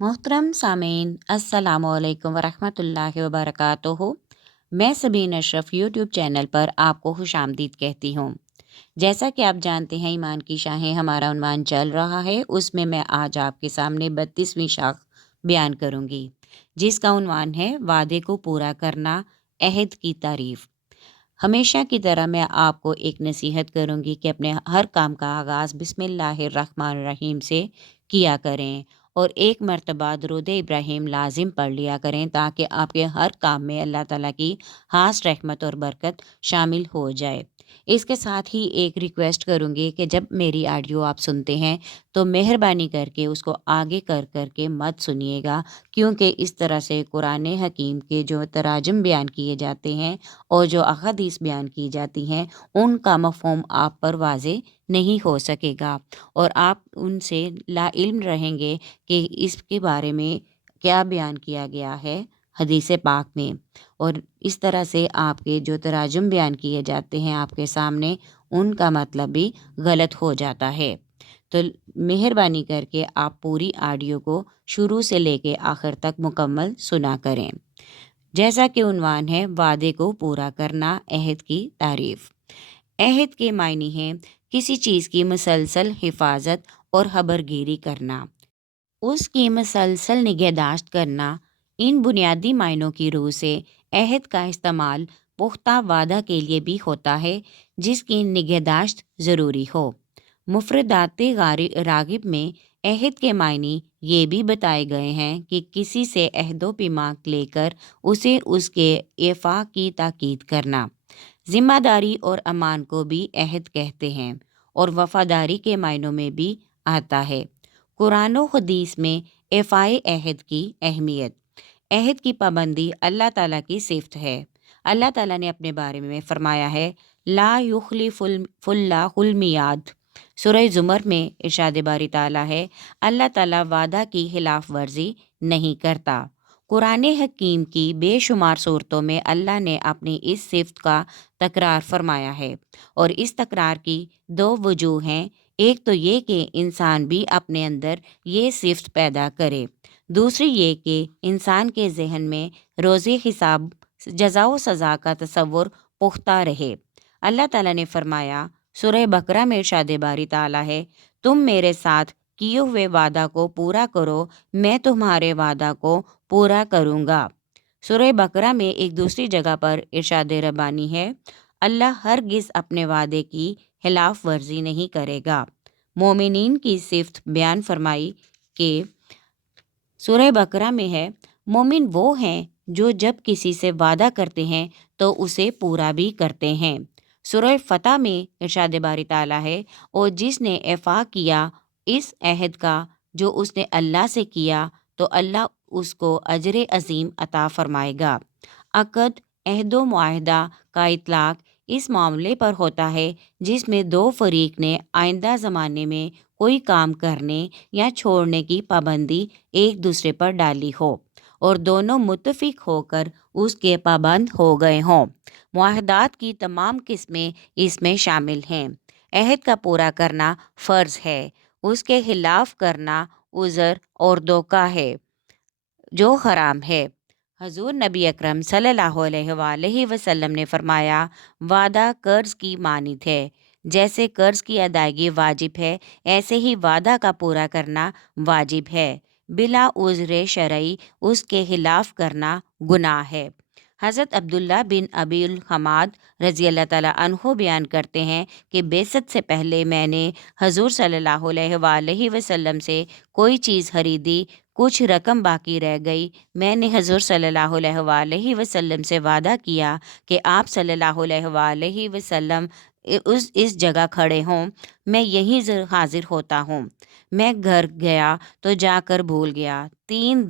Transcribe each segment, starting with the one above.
मोहतरम सामीन अस्सलामुअलैकुम वरहमतुल्लाहि वबरकातुहू। मैं सबीन अशरफ यूट्यूब चैनल पर आपको खुशामदीद कहती हूँ। जैसा कि आप जानते हैं, ईमान की शाखें हमारा उन्वान चल रहा है, उसमें मैं आज आपके सामने 32वीं शाख बयान करूँगी, जिसका उन्वान है वादे को पूरा करना, अहद की तारीफ़। हमेशा की तरह मैं आपको एक नसीहत करूँगी कि अपने हर काम का आगाज़ बिस्मिल्लाहिर्रहमानिर्रहीम से किया करें और एक मर्तबा दुरूद इब्राहिम लाजिम पढ़ लिया करें, ताकि आपके हर काम में अल्लाह ताला की ख़ास रहमत और बरकत शामिल हो जाए। इसके साथ ही एक रिक्वेस्ट करूँगी कि जब मेरी ऑडियो आप सुनते हैं तो मेहरबानी करके उसको आगे कर के मत सुनिएगा, क्योंकि इस तरह से कुरान हकीम के जो तराजुम बयान किए जाते हैं और जो अहादीस बयान की जाती हैं, उनका मफ़हूम आप पर वाज़े नहीं हो सकेगा और आप उनसे लाइल्म रहेंगे कि इसके बारे में क्या बयान किया गया है हदीस पाक में। और इस तरह से आपके जो तराजुम बयान किए जाते हैं आपके सामने, उनका मतलब भी गलत हो जाता है। तो मेहरबानी करके आप पूरी ऑडियो को शुरू से लेके आखिर तक मुकम्मल सुना करें। जैसा कि उन्वान है वादे को पूरा करना, अहद की तारीफ़। अहद के मायने हैं किसी चीज़ की मुसलसल हिफाजत और खबरगिरी करना, उसकी मुसलसल निगहदाश्त करना। इन बुनियादी मायनों की रूह से अहद का इस्तेमाल पुख्ता वादा के लिए भी होता है, जिसकी निगहदाश्त ज़रूरी हो। मुफरदात रागिब में अहद के मायने ये भी बताए गए हैं कि किसी से अहदो पैमाक लेकर उसे उसके एफा की ताकीद करना। ज़िम्मेदारी और अमान को भी अहद कहते हैं और वफ़ादारी के मायनों में भी आता है। कुरान व हदीस में एफ़ाए अहद की अहमियत। अहद की पाबंदी अल्लाह ताला की सिफ़त है। अल्लाह ताला ने अपने बारे में फ़रमाया है, ला युखलिफुल्लाहुल मियाद। सूरह ज़ुमर में इरशाद बारी ताला है, अल्लाह ताला वादा की खिलाफ वर्जी नहीं करता। कुरान हकीम की बेशुमार सूरतों में अल्लाह ने अपनी इस सिफ़त का तकरार फरमाया है और इस तकरार की दो वजूह हैं। एक तो ये कि इंसान भी अपने अंदर ये सिफ़त पैदा करे, दूसरी ये कि इंसान के जहन में रोज़े हिसाब, जज़ा व सज़ा का तसव्वुर पुख्ता रहे। अल्लाह ताला ने फरमाया, सूरह बकरा में इरशाद बारी ताला है, तुम मेरे साथ किए हुए वादा को पूरा करो, मैं तुम्हारे वादा को पूरा करूँगा। सूरह बकरा में एक दूसरी जगह पर इरशाद रब्बानी है, अल्लाह हरगिज़ अपने वादे की खिलाफ वर्जी नहीं करेगा। मोमिनीन की सिफ़त बयान फरमाई कि सूरह बकरा में है, मोमिन वो हैं जो जब किसी से वादा करते हैं तो उसे पूरा भी करते हैं। सूरह फतह में इरशाद बारी ताला है, और जिसने एफा किया इस अहद का जो उसने अल्लाह से किया, तो अल्लाह उसको अजर अजीम अता फरमाएगा। अक़द, अहदो मुआहदा का इतलाक़ इस मामले पर होता है जिसमें दो फरीक ने आइंदा ज़माने में कोई काम करने या छोड़ने की पाबंदी एक दूसरे पर डाली हो और दोनों मुत्तफिक होकर उसके पाबंद हो गए हों। मुआहदात की तमाम किस्में इसमें शामिल हैं। अहद का पूरा करना फ़र्ज़ है, उसके खिलाफ करना उज़र और धोखा है जो हराम है। हजूर नबी अकरम सल्लल्लाहु अलैहि वसल्लम ने फरमाया, वादा कर्ज़ की मानित है। जैसे कर्ज़ की अदायगी वाजिब है, ऐसे ही वादा का पूरा करना वाजिब है। बिला उज़्र शरई उसके खिलाफ करना गुनाह है। हज़रत अब्दुल्ला बिन अबील हमाद रज़ी अल्लाह ताला अन्हो बयान करते हैं कि बेसत से पहले मैंने हजूर सल्लल्लाहु अलैहि वसल्लम से कोई चीज़ खरीदी, कुछ रकम बाकी रह गई। मैंने हजूर सल्लल्लाहु अलैहि वसल्लम से वादा किया कि आप सल्लल्लाहु अलैहि वसल्लम इस जगह खड़े हों, मैं यहीं हाजिर होता हूँ। मैं घर गया तो जाकर भूल गया। 3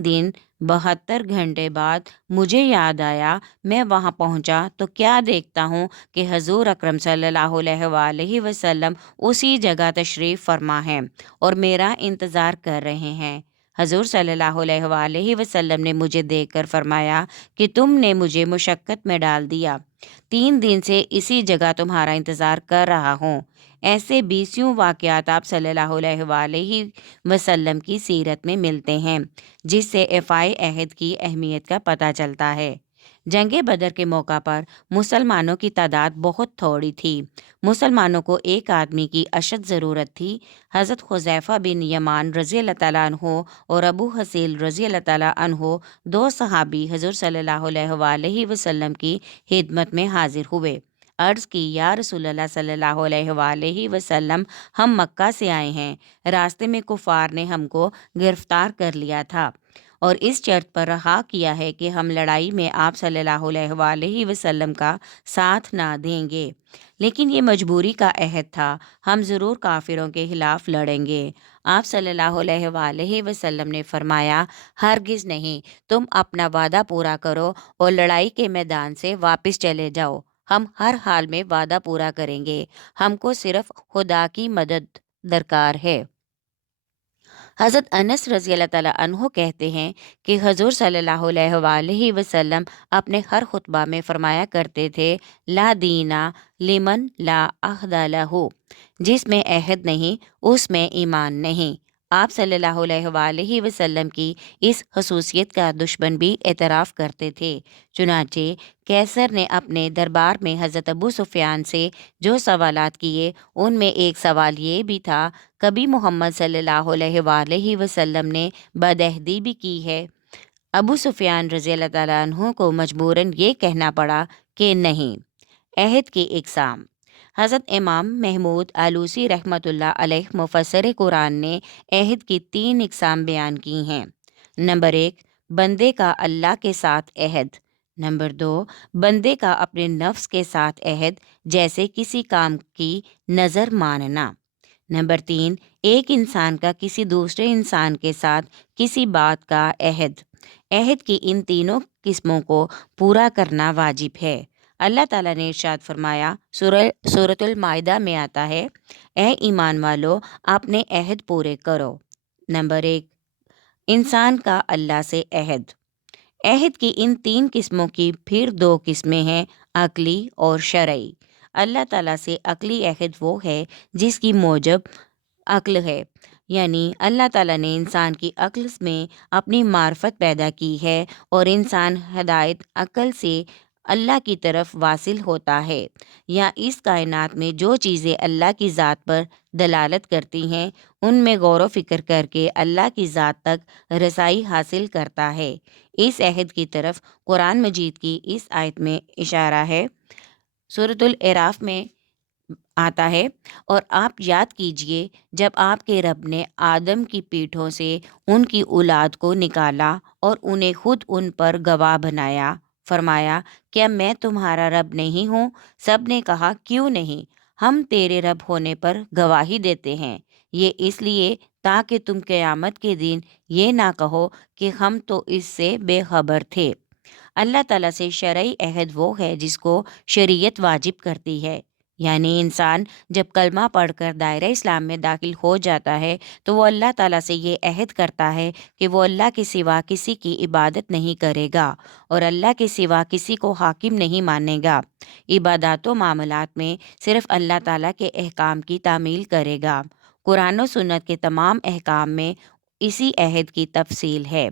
दिन 72 घंटे बाद मुझे याद आया। मैं वहाँ पहुँचा तो क्या देखता हूँ कि हजूर अकरम सल्लल्लाहु अलैहि वसल्लम उसी जगह तशरीफ़ फरमा हैं और मेरा इंतज़ार कर रहे हैं। हजूर सल्लल्लाहु अलैहि वसल्लम ने मुझे देखकर फरमाया कि तुमने मुझे मुशक्क़त में डाल दिया। 3 दिन से इसी जगह तुम्हारा इंतज़ार कर रहा हूँ। ऐसे बीसियों वाक़यात आप सल्लल्लाहु अलैहि वसल्लम की सीरत में मिलते हैं, जिससे इफ़ाए अहद की अहमियत का पता चलता है। जंगे बदर के मौका पर मुसलमानों की तादाद बहुत थोड़ी थी। मुसलमानों को एक आदमी की अशद ज़रूरत थी। हज़रत हुज़ैफ़ा बिन यमान रज़ी अल्लाह ताला अन्हो और अबू हसील रज़ी अल्लाह ताला अन्हो, 2 सहाबी हुज़ूर सल्लल्लाहु अलैहि वसल्लम की खिदमत में हाजिर हुए। अर्ज़ की, या रसूलल्लाह सल्लल्लाहु अलैहि वसल्लम, हम मक्का से आए हैं। रास्ते में कुफ़ार ने हमको गिरफ्तार कर लिया था और इस शर्त पर रहा किया है कि हम लड़ाई में आप सल्लल्लाहु अलैहि वसल्लम का साथ ना देंगे। लेकिन ये मजबूरी का अहद था, हम ज़रूर काफिरों के खिलाफ लड़ेंगे। आप सल्लल्लाहु अलैहि वसल्लम ने फरमाया, हरगिज़ नहीं, तुम अपना वादा पूरा करो और लड़ाई के मैदान से वापस चले जाओ। हम हर हाल में वादा पूरा करेंगे, हमको सिर्फ खुदा की मदद दरकार है। हज़रत अनस रज़ी अल्लाह ताला अन्हो कहते हैं कि हुज़ूर सल्लल्लाहु अलैहि वसल्लम अपने हर खुतबा में फरमाया करते थे, ला दीना लिमन ला अहद लहू, जिसमें अहद नहीं उसमें ईमान नहीं। आप सल्लल्लाहु अलैहि वसल्लम की इस खसूसियत का दुश्मन भी एतराफ़ करते थे। चुनाचे कैसर ने अपने दरबार में हज़रत अबू सुफियान से जो सवालात किए, उनमें एक सवाल ये भी था, कभी मोहम्मद सल्लल्लाहु अलैहि वसल्लम ने बदअहदी भी की है? अबू सुफियान रज़ी अल्लाह ताला अन्हु को मजबूरन ये कहना पड़ा कि नहीं। अहद की इक़साम। हज़रत इमाम महमूद आलूसी रहमतुल्लाह अलैह मुफस्सिर कुरान ने अहद की 3 इक़साम बयान की हैं। नंबर 1, बंदे का अल्लाह के साथ अहद। नंबर 2, बंदे का अपने नफ्स के साथ अहद, जैसे किसी काम की नज़र मानना। नंबर 3, एक इंसान का किसी दूसरे इंसान के साथ किसी बात का अहद। अहद की इन तीनों किस्मों को पूरा करना वाजिब है। अल्लाह ताला ने इरशाद फरमाया, सूरतुल माइदा में आता है, ए ईमान वालो, अपने अहद पूरे करो। नंबर 1, इंसान का अल्लाह से अहद। अहद की इन 3 किस्मों की फिर 2 किस्में हैं, अक़ली और शरई। अल्लाह ताला से अक़ली अहद वो है जिसकी मौजब अक्ल है, यानी अल्लाह ताला ने इंसान की अक्ल में अपनी मार्फत पैदा की है और इंसान हदायत अक्ल से अल्लाह की तरफ वासिल होता है, या इस कायनात में जो चीज़ें अल्लाह की ज़ात पर दलालत करती हैं, उनमें गौर व फ़िक्र करके अल्लाह की ज़ात तक रसाई हासिल करता है। इस अहद की तरफ कुरान मजीद की इस आयत में इशारा है। सूरतुल एराफ में आता है, और आप याद कीजिए जब आपके रब ने आदम की पीठों से उनकी औलाद को निकाला और उन्हें खुद उन पर गवाह बनाया। फरमाया, क्या मैं तुम्हारा रब नहीं हूँ? सब ने कहा, क्यों नहीं, हम तेरे रब होने पर गवाही देते हैं। ये इसलिए ताकि तुम क़यामत के दिन ये ना कहो कि हम तो इससे बेखबर थे। अल्लाह ताला से शरई अहद वो है जिसको शरीयत वाजिब करती है, यानी इंसान जब कलमा पढ़कर दायरा इस्लाम में दाखिल हो जाता है तो वो अल्लाह ताला से ये अहद करता है कि वो अल्लाह के सिवा किसी की इबादत नहीं करेगा और अल्लाह के सिवा किसी को हाकिम नहीं मानेगा। इबादत व मामलात में सिर्फ अल्लाह ताला के अहकाम की तामील करेगा। कुरान व सुन्नत के तमाम अहकाम में इसी अहद की तफसील है।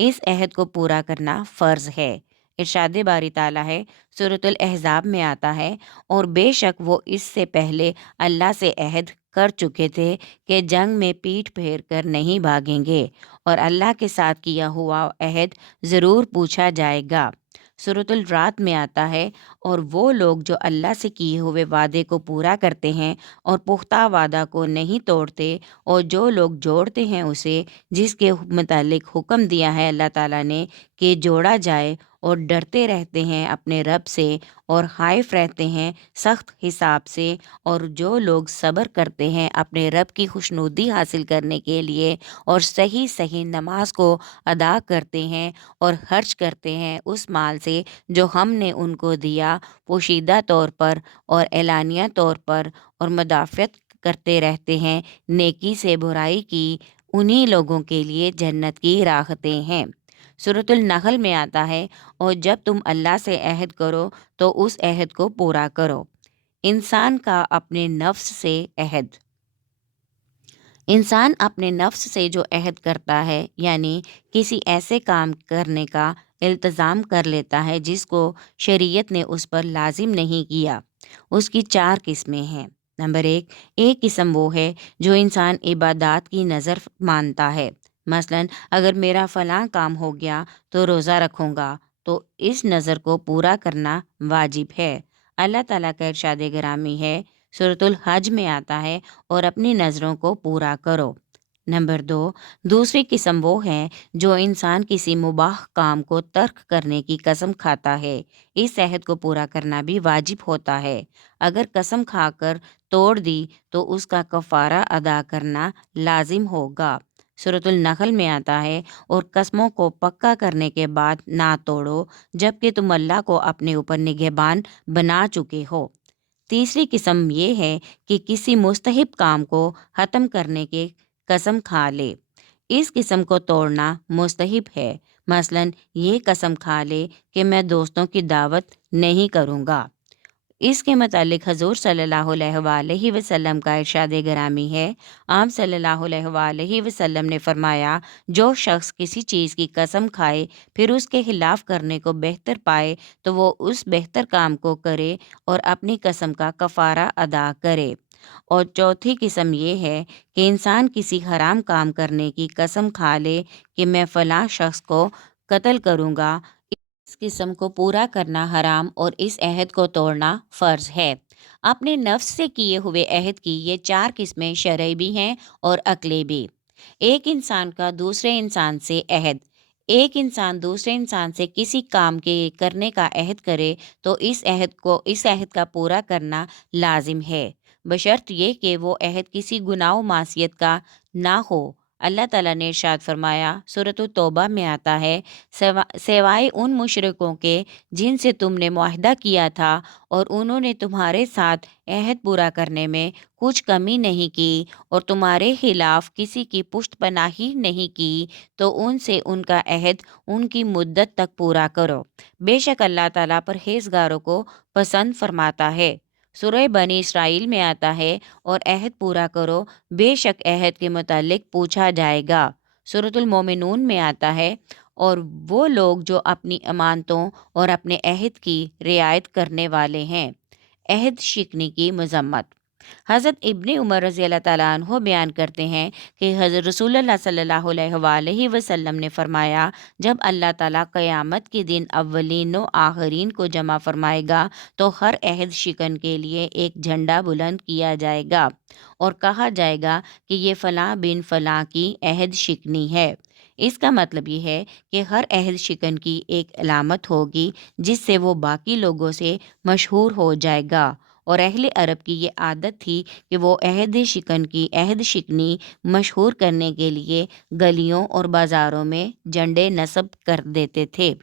इस अहद को पूरा करना फ़र्ज़ है। इरशाद बारी ताला है, सूरतुल अहज़ाब में आता है, और बेशक वो इससे पहले अल्लाह से अहद कर चुके थे कि जंग में पीठ फेर कर नहीं भागेंगे और अल्लाह के साथ किया हुआ अहद ज़रूर पूछा जाएगा। सूरतुल रात में आता है, और वो लोग जो अल्लाह से किए हुए वादे को पूरा करते हैं और पुख्ता वादा को नहीं तोड़ते, और जो लोग जोड़ते हैं उसे जिसके मुतालिक हुक्म दिया है अल्लाह ताला ने कि जोड़ा जाए, और डरते रहते हैं अपने रब से और खाइफ रहते हैं सख्त हिसाब से, और जो लोग सब्र करते हैं अपने रब की खुशनुदी हासिल करने के लिए और सही सही नमाज को अदा करते हैं और खर्च करते हैं उस माल से जो हमने उनको दिया, पोशीदा तौर पर और एलानिया तौर पर, और मदाफ़त करते रहते हैं नेकी से बुराई की, उन्हीं लोगों के लिए जन्नत की राहतें हैं। سورۃ النحل میں آتا ہے اور جب تم اللہ سے عہد کرو تو اس عہد کو پورا کرو۔ انسان اپنے نفس سے جو عہد کرتا ہے یعنی کسی ایسے کام کرنے کا التزام کر لیتا ہے جس کو شریعت نے اس پر لازم نہیں کیا، اس کی 4 قسمیں ہیں۔ نمبر 1 قسم وہ ہے جو انسان عبادات کی نظر مانتا ہے، مثلا اگر میرا فلاں کام ہو گیا تو روزہ رکھوں گا، تو اس نظر کو پورا کرنا واجب ہے۔ اللہ تعالیٰ کا ارشاد گرامی ہے، سورۃ الحج میں آتا ہے، اور اپنی نظروں کو پورا کرو۔ نمبر 2 دوسری قسم وہ ہے جو انسان کسی مباح کام کو ترک کرنے کی قسم کھاتا ہے، اس عہد کو پورا کرنا بھی واجب ہوتا ہے۔ اگر قسم کھا کر توڑ دی تو اس کا کفارہ ادا کرنا لازم ہوگا۔ سورۃ النحل میں آتا ہے، اور قسموں کو پکا کرنے کے بعد نہ توڑو جبکہ تم اللہ کو اپنے اوپر نگہبان بنا چکے ہو۔ تیسری قسم یہ ہے کہ کسی مستحب کام کو ختم کرنے کے قسم کھا لے، اس قسم کو توڑنا مستحب ہے، مثلا یہ قسم کھا لے کہ میں دوستوں کی دعوت نہیں کروں گا۔ اس کے متعلق حضور صلی اللہ علیہ وآلہ وسلم کا ارشاد گرامی ہے، آپ صلی اللہ علیہ وآلہ وسلم نے فرمایا، جو شخص کسی چیز کی قسم کھائے پھر اس کے خلاف کرنے کو بہتر پائے تو وہ اس بہتر کام کو کرے اور اپنی قسم کا کفارہ ادا کرے۔ اور چوتھی قسم یہ ہے کہ انسان کسی حرام کام کرنے کی قسم کھا لے کہ میں فلاں شخص کو قتل کروں گا، اس قسم کو پورا کرنا حرام اور اس عہد کو توڑنا فرض ہے۔ اپنے نفس سے کیے ہوئے عہد کی یہ 4 قسمیں شرعی بھی ہیں اور عقلی بھی۔ ایک انسان کا دوسرے انسان سے عہد، ایک انسان دوسرے انسان سے کسی کام کے کرنے کا عہد کرے تو اس عہد کا پورا کرنا لازم ہے، بشرط یہ کہ وہ عہد کسی گناہ و معصیت کا نہ ہو۔ اللہ تعالیٰ نے ارشاد فرمایا، سورۃ التوبہ میں آتا ہے، سوائے ان مشرکوں کے جن سے تم نے معاہدہ کیا تھا اور انہوں نے تمہارے ساتھ عہد پورا کرنے میں کچھ کمی نہیں کی اور تمہارے خلاف کسی کی پشت پناہی نہیں کی، تو ان سے ان کا عہد ان کی مدت تک پورا کرو، بے شک اللہ تعالیٰ پرہیزگاروں کو پسند فرماتا ہے۔ سورہ بنی اسرائیل میں آتا ہے، اور عہد پورا کرو، بے شک عہد کے متعلق پوچھا جائے گا۔ سورۃ المومنون میں آتا ہے، اور وہ لوگ جو اپنی امانتوں اور اپنے عہد کی رعایت کرنے والے ہیں۔ عہد شکنی کی مذمت۔ حضرت ابن عمر رضی اللہ تعالیٰ عنہ بیان کرتے ہیں کہ حضرت رسول اللہ صلی اللہ علیہ وآلہ وسلم نے فرمایا، جب اللہ تعالیٰ قیامت کے دن اولین و آخرین کو جمع فرمائے گا تو ہر عہد شکن کے لیے ایک جھنڈا بلند کیا جائے گا اور کہا جائے گا کہ یہ فلاں بن فلاں کی عہد شکنی ہے۔ اس کا مطلب یہ ہے کہ ہر عہد شکن کی ایک علامت ہوگی جس سے وہ باقی لوگوں سے مشہور ہو جائے گا، اور اہل عرب کی یہ عادت تھی کہ وہ عہد شکنی مشہور کرنے کے لیے گلیوں اور بازاروں میں جھنڈے نصب کر دیتے تھے۔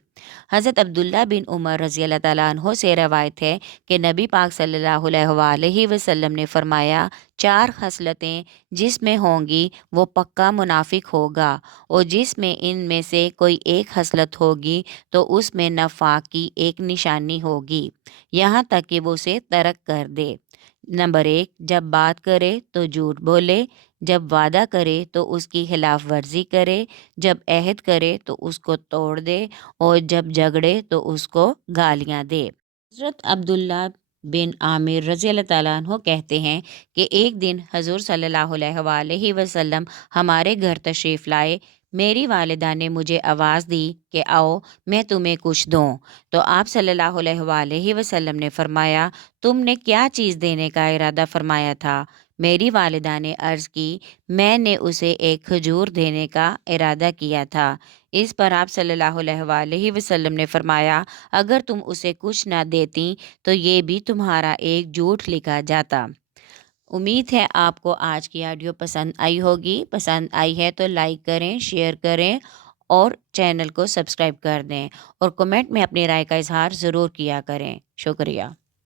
حضرت عبداللہ بن عمر رضی اللہ تعالیٰ عنہ سے روایت ہے کہ نبی پاک صلی اللہ علیہ وآلہ وسلم نے فرمایا، 4 خصلتیں جس میں ہوں گی وہ پکا منافق ہوگا، اور جس میں ان میں سے کوئی ایک خصلت ہوگی تو اس میں نفاق کی ایک نشانی ہوگی، یہاں تک کہ وہ اسے ترک کر دے۔ نمبر 1 جب بات کرے تو جھوٹ بولے، جب وعدہ کرے تو اس کی خلاف ورزی کرے، جب عہد کرے تو اس کو توڑ دے، اور جب جھگڑے تو اس کو گالیاں دے۔ حضرت عبداللہ بن عامر رضی اللہ تعالیٰ عنہ کہتے ہیں کہ ایک دن حضور صلی اللہ علیہ وآلہ وسلم ہمارے گھر تشریف لائے، میری والدہ نے مجھے آواز دی کہ آؤ میں تمہیں کچھ دوں، تو آپ صلی اللہ علیہ وآلہ وسلم نے فرمایا، تم نے کیا چیز دینے کا ارادہ فرمایا تھا؟ میری والدہ نے عرض کی، میں نے اسے ایک کھجور دینے کا ارادہ کیا تھا۔ اس پر آپ صلی اللہ علیہ وآلہ وسلم نے فرمایا، اگر تم اسے کچھ نہ دیتی تو یہ بھی تمہارا ایک جھوٹ لکھا جاتا۔ امید ہے آپ کو آج کی آڈیو پسند آئی ہوگی۔ پسند آئی ہے تو لائک کریں، شیئر کریں اور چینل کو سبسکرائب کر دیں، اور کمنٹ میں اپنی رائے کا اظہار ضرور کیا کریں۔ شکریہ۔